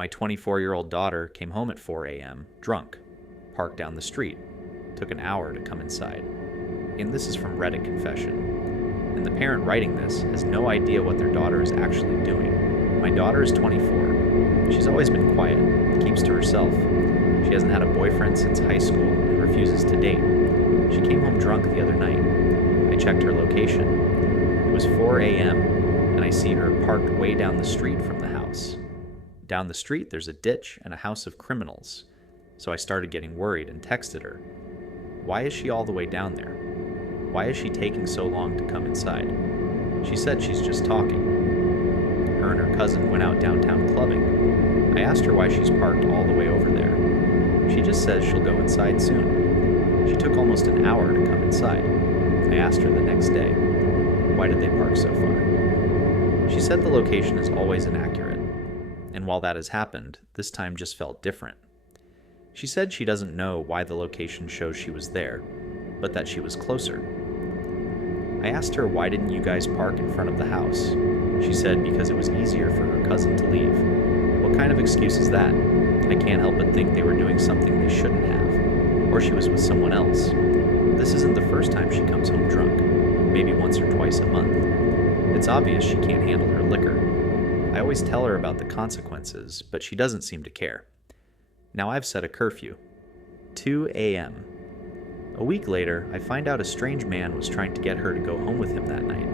My 24-year-old daughter came home at 4 a.m., drunk, parked down the street, took an hour to come inside. And this is from Reddit confession. And the parent writing this has no idea what their daughter is actually doing. My daughter is 24. She's always been quiet, keeps to herself. She hasn't had a boyfriend since high school and refuses to date. She came home drunk the other night. I checked her location. It was 4 a.m., and I see her parked way down the street from the house. Down the street, there's a ditch and a house of criminals. So I started getting worried and texted her. Why is she all the way down there? Why is she taking so long to come inside? She said she's just talking. Her and her cousin went out downtown clubbing. I asked her why she's parked all the way over there. She just says she'll go inside soon. She took almost an hour to come inside. I asked her the next day, why did they park so far? She said the location is always inaccurate, and while that has happened, this time just felt different. She said she doesn't know why the location shows she was there, but that she was closer. I asked her, why didn't you guys park in front of the house? She said because it was easier for her cousin to leave. What kind of excuse is that? I can't help but think they were doing something they shouldn't have, or she was with someone else. This isn't the first time she comes home drunk, maybe once or twice a month. It's obvious she can't handle her liquor. I always tell her about the consequences, but she doesn't seem to care. Now I've set a curfew. 2 a.m. A week later, I find out a strange man was trying to get her to go home with him that night.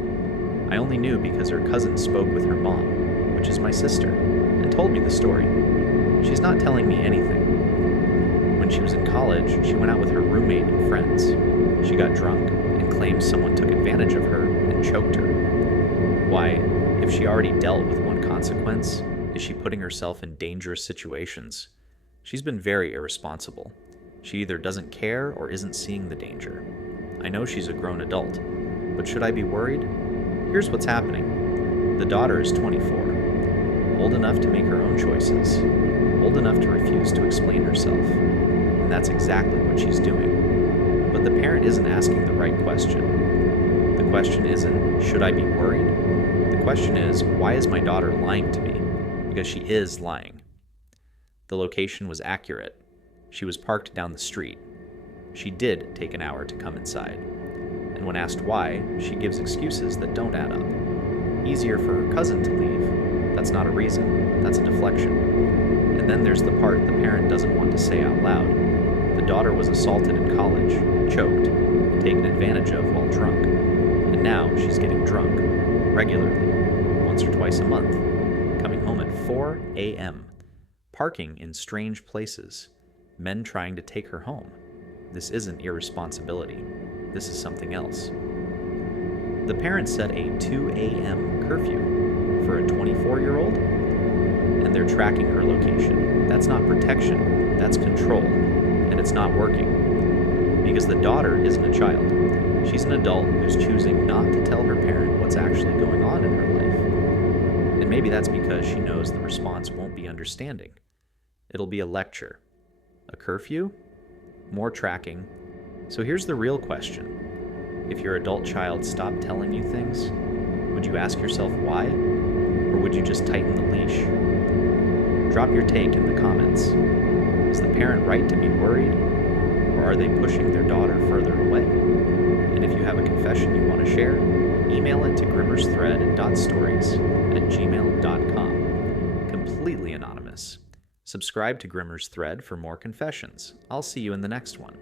I only knew because her cousin spoke with her mom, which is my sister, and told me the story. She's not telling me anything. When she was in college, she went out with her roommate and friends. She got drunk and claimed someone took advantage of her and choked her. Why, if she already dealt with one consequence, is she putting herself in dangerous situations? She's been very irresponsible. She either doesn't care or isn't seeing the danger. I know she's a grown adult, but should I be worried? Here's what's happening. The daughter is 24, old enough to make her own choices, old enough to refuse to explain herself, and that's exactly what she's doing. But the parent isn't asking the right question. The question isn't, should I be worried? The question is, why is my daughter lying to me? Because she is lying. The location was accurate. She was parked down the street. She did take an hour to come inside. And when asked why, she gives excuses that don't add up. Easier for her cousin to leave. That's not a reason. That's a deflection. And then there's the part the parent doesn't want to say out loud. The daughter was assaulted in college, choked, taken advantage of while drunk. And now she's getting drunk, regularly, once or twice a month, coming home at 4 a.m., parking in strange places, men trying to take her home. This isn't irresponsibility. This is something else. The parents set a 2 a.m. curfew for a 24-year-old, and they're tracking her location. That's not protection, that's control, and it's not working. Because the daughter isn't a child. She's an adult who's choosing not to tell her parent what's actually going on in her life. And maybe that's because she knows the response won't be understanding. It'll be a lecture. A curfew? More tracking. So here's the real question. If your adult child stopped telling you things, would you ask yourself why? Or would you just tighten the leash? Drop your take in the comments. Is the parent right to be worried? Or are they pushing their daughter further away? And if you have a confession you want to share, email it to grimmersthread.stories@gmail.com. Completely anonymous. Subscribe to Grimmer's Thread for more confessions. I'll see you in the next one.